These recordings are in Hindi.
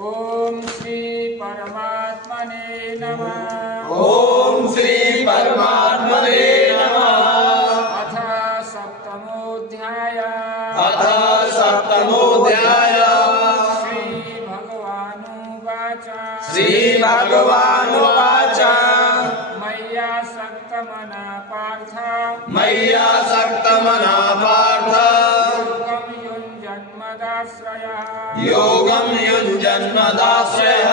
ओम श्री परमात्मने नमः। ओम श्री परमात्मने नमः। अथ सप्तमोऽध्यायः। अथ सप्तमोऽध्यायः। श्री भगवानुवाच। श्री भगवानुवाच। मय्यासक्तमना पार्थ। मय्यासक्तमना पार्थ। योगं योगं युञ्जन्मदाश्रयः। युञ्जन्मदाश्रयः।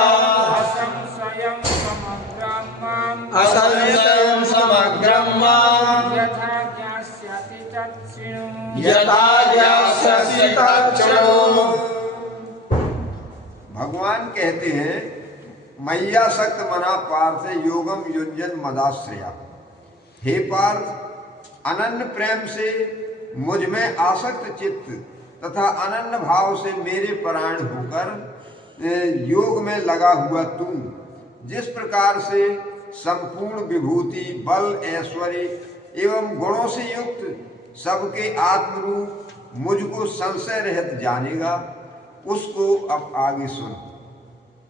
असंशयं समग्रं माम्। असंशयं समग्रं माम्। यथा ज्ञास्यति तत् शृणु। यथा ज्ञास्यसि तत् शृणु। भगवान कहते हैं मय्यासक्त मना पार्थ योगम युञ्जन मदाश्रया। हे पार्थ, अनन्य प्रेम से मुझ में आसक्त चित्त तथा अनन्य भाव से मेरे परायण होकर योग में लगा हुआ तू जिस प्रकार से संपूर्ण विभूति, बल, ऐश्वर्य एवं गुणों से युक्त सबके आत्मरूप मुझको संशय रहित जानेगा, उसको अब आगे सुन।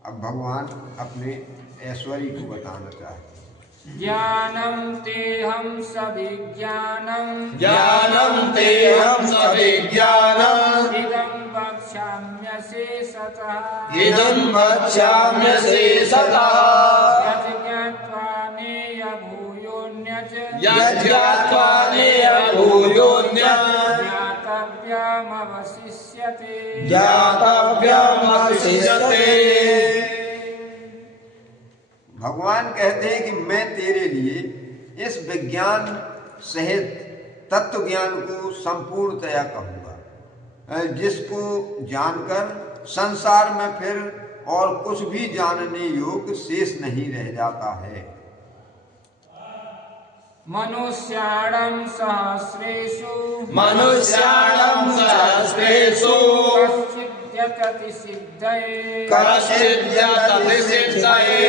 अब भगवान अपने ऐश्वर्य को बताना चाहते हैं। ज्ञानं तेहं सविज्ञानं। ज्ञानं तेहं सविज्ञानम्। इदं वक्ष्याम्यशेषतः। इदं वक्ष्याम्यशेषतः। यज्ञात्वा नेय भूयोऽन्यत्। यज्ञात्वा नेय भूयोऽन्यत्। ज्ञातव्यमवशिष्यते। ज्ञातव्यमवशिष्यते। भगवान कहते हैं कि मैं तेरे लिए इस विज्ञान सहित तत्व ज्ञान को संपूर्णतया कहूँगा, जिसको जानकर संसार में फिर और कुछ भी जानने योग्य शेष नहीं रह जाता है। मनुष्याणां सहस्रेषु। मनुष्याणां सहस्रेषु। कश्चिद्यतति सिद्धये। कश्चिद्यतति सिद्धये।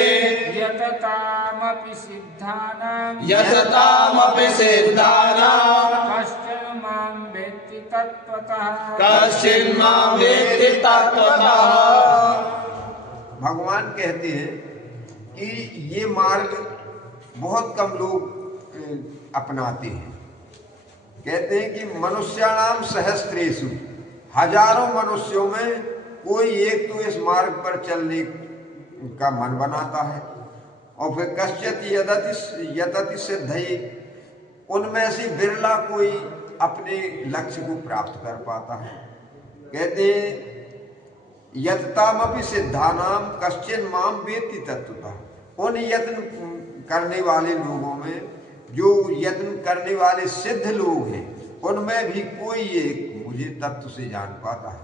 यततामपि सिद्धानां। यततामपि सिद्धानां। कश्चन मां वेत्ति तत्त्वतः। कश्चिन्मां वेत्ति तत्त्वतः। भगवान कहते हैं कि ये मार्ग बहुत कम लोग अपनाते हैं। कहते हैं कि मनुष्याणाम सहस्रेषु, हजारों मनुष्यों में कोई एक तो इस मार्ग पर चलने का मन बनाता है, और फिर कश्चित् यतति सिद्धये, उनमें से बिरला कोई अपने लक्ष्य को प्राप्त कर पाता है। कहते हैं यततामपि सिद्धानाम कश्चिन् माम वेत्ति तत्त्वतः। उन यत्न करने वाले लोगों में, जो यत्न करने वाले सिद्ध लोग हैं, उनमें भी कोई एक मुझे तत्व से जान पाता है।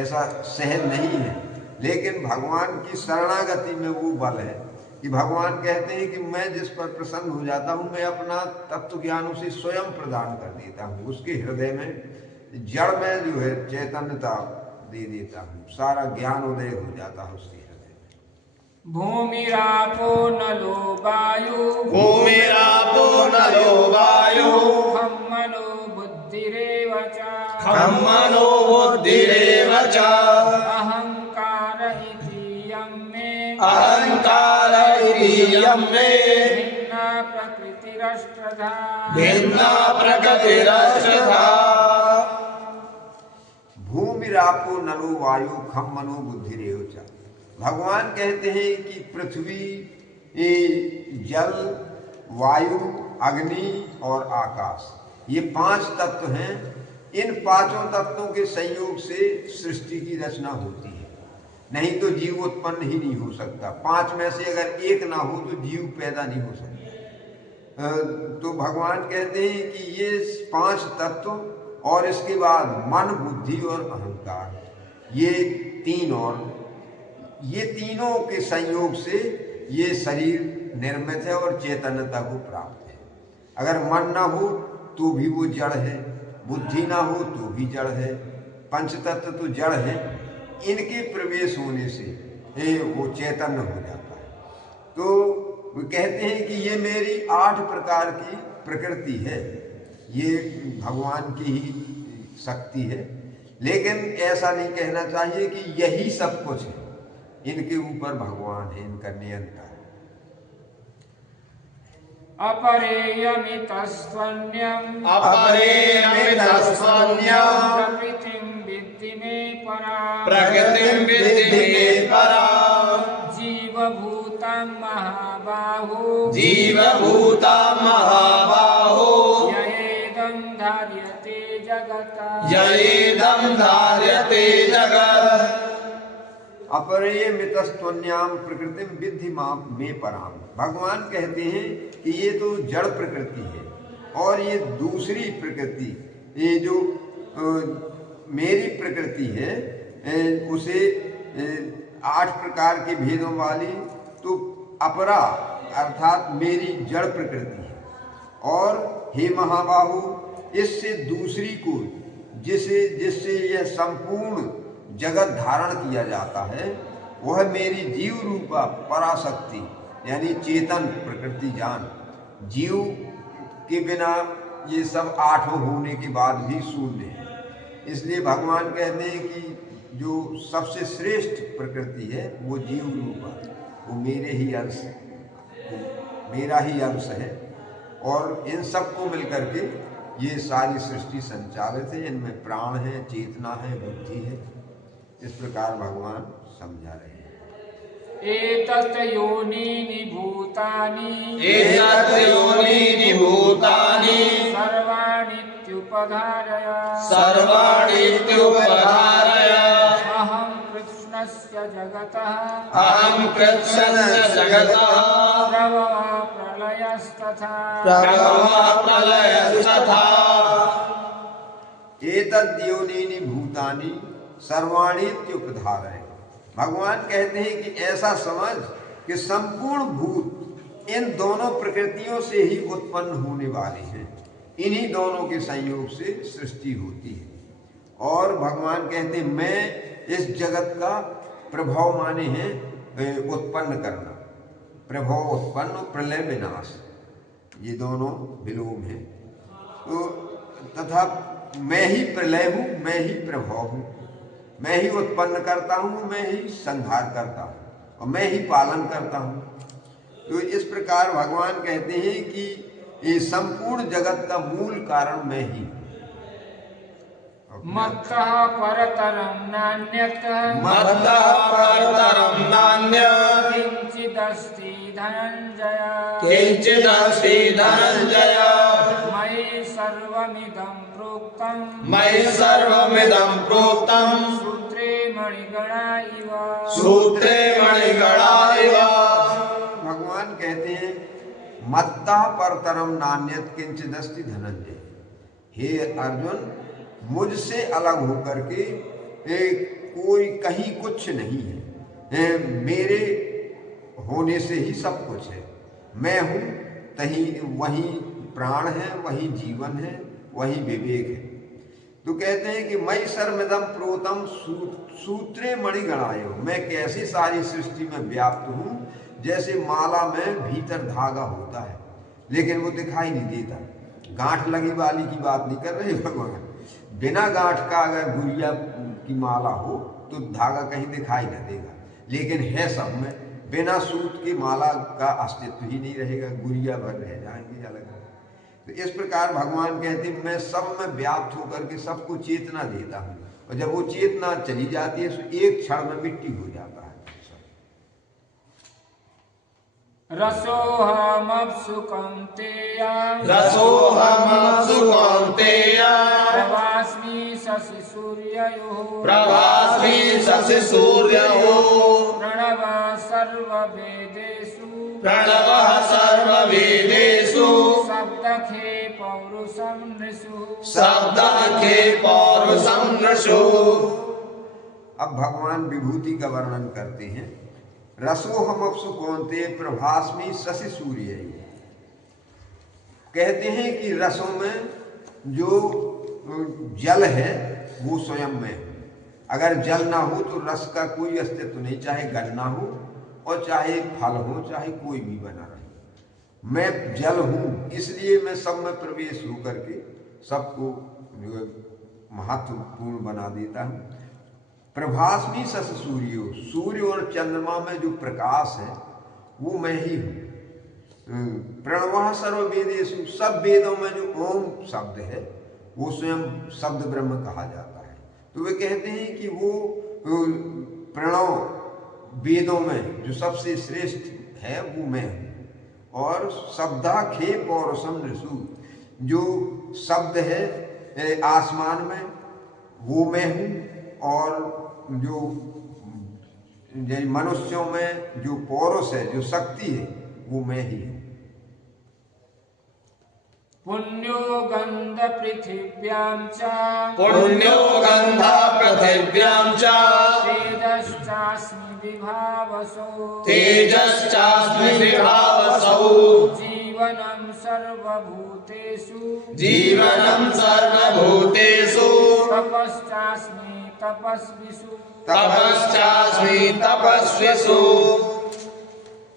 ऐसा सहज नहीं है, लेकिन भगवान की शरणागति में वो बल है कि भगवान कहते हैं कि मैं जिस पर प्रसन्न हो जाता हूँ, मैं अपना तत्व ज्ञान उसे स्वयं प्रदान कर देता हूँ। उसके हृदय में जड़ में जो है चैतन्यता दे देता हूँ, सारा ज्ञान उदय हो जाता है उसके हृदय में। भूमिरापो नलो वायु। भूमिरापो नलो वायु। खं मनो बुद्धिरेव च। खं मनो बुद्धिरेव च। अहंकार इति यं मे। अहंकार इति यं मे। भिन्ना प्रकृतिरष्टधा। भिन्ना प्रकृतिरष्टधा। भूमिरापो नलो वायु खम मनो बुद्धिरेव च। भगवान कहते हैं कि पृथ्वी, जल, वायु, अग्नि और आकाश, ये 5 तत्व हैं। इन 5 तत्वों के संयोग से सृष्टि की रचना होती है, नहीं तो जीव उत्पन्न ही नहीं हो सकता। 5 में से अगर एक ना हो तो जीव पैदा नहीं हो सकता। तो भगवान कहते हैं कि ये 5 तत्व और इसके बाद मन, बुद्धि और अहंकार, ये 3 और ये तीनों के संयोग से ये शरीर निर्मित है और चैतन्यता को प्राप्त है। अगर मन ना हो तो भी वो जड़ है, बुद्धि ना हो तो भी जड़ है, पंचतत्व तो जड़ है। इनके प्रवेश होने से वो चैतन्य हो जाता है। तो वो कहते हैं कि ये मेरी 8 प्रकार की प्रकृति है, ये भगवान की ही शक्ति है। लेकिन ऐसा नहीं कहना चाहिए कि यही सब कुछ है। इनके ऊपर भगवान है, इनका नियंत्रण। अपरेयमितस्त्वन्यम् अपरेयमितस्त्वन्यम् प्रकृतिं विद्धि मे पराम् प्रकृतिं विद्धि मे पराम् जीवभूतं महाबाहो जीवभूता महाबाहो ययेदं धार्यते जगतः ययेदं धार्यते जगत् अपरेयमितस्त्वन्याम प्रकृतिम विद्धि में पराम। भगवान कहते हैं कि ये तो जड़ प्रकृति है और ये दूसरी प्रकृति, ये जो मेरी प्रकृति है उसे 8 प्रकार के भेदों वाली तो अपरा अर्थात मेरी जड़ प्रकृति है। और हे महाबाहु, इससे दूसरी को जिससे यह संपूर्ण जगत धारण किया जाता है वह मेरी जीव रूपा पराशक्ति यानी चेतन प्रकृति जान। जीव के बिना ये सब 8 होने के बाद भी शून्य है। इसलिए भगवान कहते हैं कि जो सबसे श्रेष्ठ प्रकृति है वो जीव रूपा, वो मेरा ही अंश है। और इन सबको मिलकर के ये सारी सृष्टि संचालित है, इनमें प्राण है, चेतना है, बुद्धि है। इस प्रकार भगवान समझा रहे हैं। एतत् योनीनि भूतानि सर्वाणीत्युपधारय अहं कृष्णस्य जगतः प्रभवः प्रलयस्तथा एतद् योनीनि भूतानि सर्वाणीत्युपधारय। भगवान कहते हैं कि ऐसा समझ कि संपूर्ण भूत इन दोनों प्रकृतियों से ही उत्पन्न होने वाले हैं, इन्हीं दोनों के संयोग से सृष्टि होती है। और भगवान कहते हैं मैं इस जगत का प्रभाव माने हैं उत्पन्न करना, प्रभाव उत्पन्न और प्रलय विनाश, ये दोनों विलोम हैं। तो तथा मैं ही प्रलय हूँ, मैं ही प्रभाव हूँ, मैं ही उत्पन्न करता हूँ, मैं ही संहार करता हूँ और मैं ही पालन करता हूँ। तो इस प्रकार भगवान कहते हैं कि ये संपूर्ण जगत का मूल कारण मैं ही हूँ। मत्तः परतरं नान्यत् किञ्चिदस्ति धनञ्जय मयि सर्वमिदं प्रोक्तं सूत्रे मणिगणा इव। भगवान कहते हैं मत्तः परतरम नान्यत् किंचिदस्ति धनंजय। हे अर्जुन, मुझसे अलग होकर के कोई कहीं कुछ नहीं है, मेरे होने से ही सब कुछ है। मैं हूँ वही प्राण है, वही जीवन है, वही विवेक है। तो कहते हैं कि मई सर्वमिदं प्रोतम सूत्रे मणिगणायो। मैं कैसी सारी सृष्टि में व्याप्त हूँ, जैसे माला में भीतर धागा होता है लेकिन वो दिखाई नहीं देता। गांठ लगी वाली की बात नहीं कर रहे भगवान। बिना गांठ का अगर गुड़िया की माला हो तो धागा कहीं दिखाई न देगा, लेकिन है सब में। बिना सूत की माला का अस्तित्व ही नहीं रहेगा, गुड़िया भर रह जाएंगे अलग। तो इस प्रकार भगवान कहते हैं मैं सब में व्याप्त होकर के सबको चेतना देता हूँ, और जब वो चेतना चली जाती है तो एक क्षण में मिट्टी हो जाता है। रसोऽहमप्सु कौन्तेय प्रभास्मि शशि सूर्ययोः प्रणवः सर्ववेदेषु शब्दखे पौरुषं नृषु। अब भगवान विभूति का वर्णन करते हैं। रसोहमप्सु कौन्तेय प्रभास्मि शशि सूर्य। कहते हैं कि रसों में जो जल है वो स्वयं में। अगर जल ना हो तो रस का कोई अस्तित्व नहीं, चाहे गन्ना हो और चाहे फल हो, चाहे कोई भी बना रहे। मैं जल हूँ, इसलिए मैं सब में प्रवेश होकर के सबको महत्वपूर्ण बना देता हूँ। प्रभास्मी सस सूर्यो, सूर्य और चंद्रमा में जो प्रकाश है वो मैं ही हूँ। प्रणवः सर्व वेदेषु, सब वेदों में जो ओम शब्द है वो स्वयं शब्द ब्रह्म कहा जाता है। तो वे कहते हैं कि वो प्रणव वेदों में जो सबसे श्रेष्ठ है वो मैं हूँ। और शब्दाखे पौरुषम ऋषु, जो शब्द है आसमान में वो मैं हूँ। और जो मनुष्यों में जो पौरुष है, जो शक्ति है, वो मैं ही हूँ। पुण्यो गंध पृथिव्यां च, पुण्यो गंधा पृथिव्यां च, तेजश्चास्मि विभावसो, तेजश्चास्मि विभावसौ, जीवनं सर्वभूतेषु, जीवनं सर्वभूतेषु, तपश्चास्मि तपस्विषु, तपश्चास्मि तपस्विषु।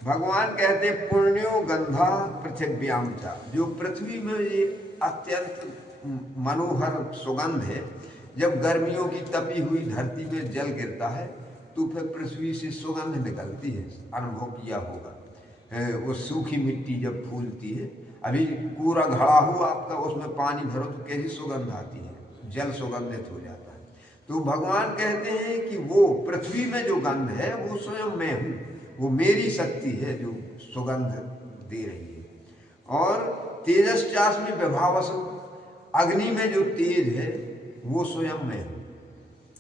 भगवान कहते पुण्यो गंधा पृथिव्याम चा, जो पृथ्वी में ये अत्यंत मनोहर सुगंध है। जब गर्मियों की तपी हुई धरती में जल गिरता है तो फिर पृथ्वी से सुगंध निकलती है, अनुभव किया होगा। वो सूखी मिट्टी जब फूलती है, अभी पूरा घड़ा हुआ आपका, उसमें पानी भरो तो कैसी सुगंध आती है, जल सुगंधित हो जाता है। तो भगवान कहते हैं कि वो पृथ्वी में जो गंध है वो स्वयं मैं हूँ, वो मेरी शक्ति है जो सुगंध दे रही है। और तेजश्चास्मि विभावसु, अग्नि में जो तेज है वो स्वयं मैं हूँ।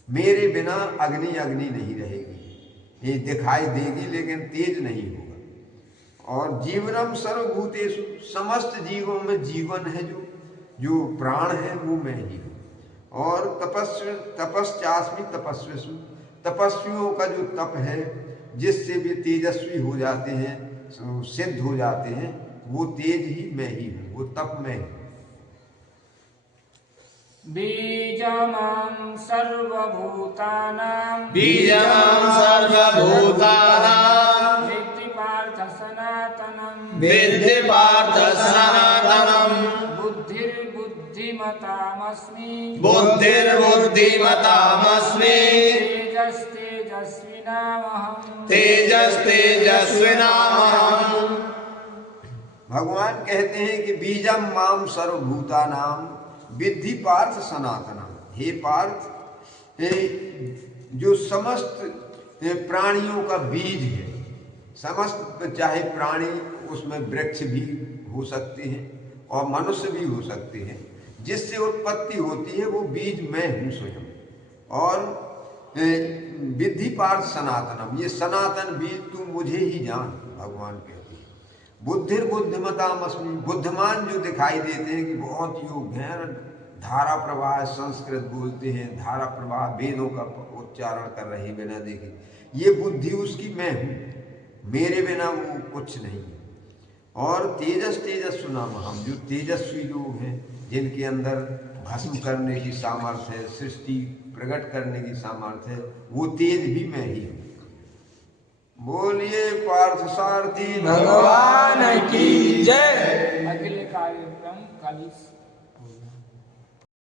मेरे बिना अग्नि अग्नि नहीं रहेगी, ये दिखाई देगी लेकिन तेज नहीं होगा। और जीवनम सर्वभूतेषु, समस्त जीवों में जीवन है, जो प्राण है वो मैं ही हूँ। और तपश्चास्मि तपस्विषु, तपस्वियों का जो तप है जिससे वे तेजस्वी हो जाते हैं, सिद्ध हो जाते हैं, वो तेज ही मैं ही हूँ, वो तप मैं हूँ। बीजमां सर्वभूतानां, बीजमां सर्वभूतानां, विद्धि पार्थ सनातनं, विद्धि पार्थ सनातनम्, बुद्धिर्बुद्धिमतामस्मि, बुद्धिर्बुद्धिमतामस्मि, तेजस्तेजस्विनामहम्, तेजस्तेजस्विनामहम्। भगवान कहते हैं कि बीजम माम सर्वभूतानाम विद्धि पार्थ सनातनम। हे पार्थ, जो समस्त प्राणियों का बीज है, समस्त चाहे प्राणी उसमें वृक्ष भी हो सकते हैं और मनुष्य भी हो सकते हैं, जिससे उत्पत्ति होती है वो बीज मैं हूँ स्वयं। और विद्धि पार्थ सनातनम, ये सनातन बीज तू मुझे ही जान, भगवान कहते हैं। बुद्धिर्बुद्धिमतामस्मि, बुद्धिमान जो दिखाई देते हैं कि बहुत योग्य हैं, धारा प्रवाह संस्कृत बोलते हैं, धारा प्रवाह वेदों का उच्चारण कर रहे बिना देखे, ये बुद्धि उसकी मैं हूँ, मेरे बिना वो कुछ नहीं है। और तेजस्विनामहम्, जो तेजस्वी लोग हैं, जिनके अंदर भस्म करने की सामर्थ्य है, सृष्टि प्रकट करने की सामर्थ्य है, वो तेज भी मैं ही हूँ। बोलिए पार्थ सारथी भगवान की जय। अगले कार्यक्रम कल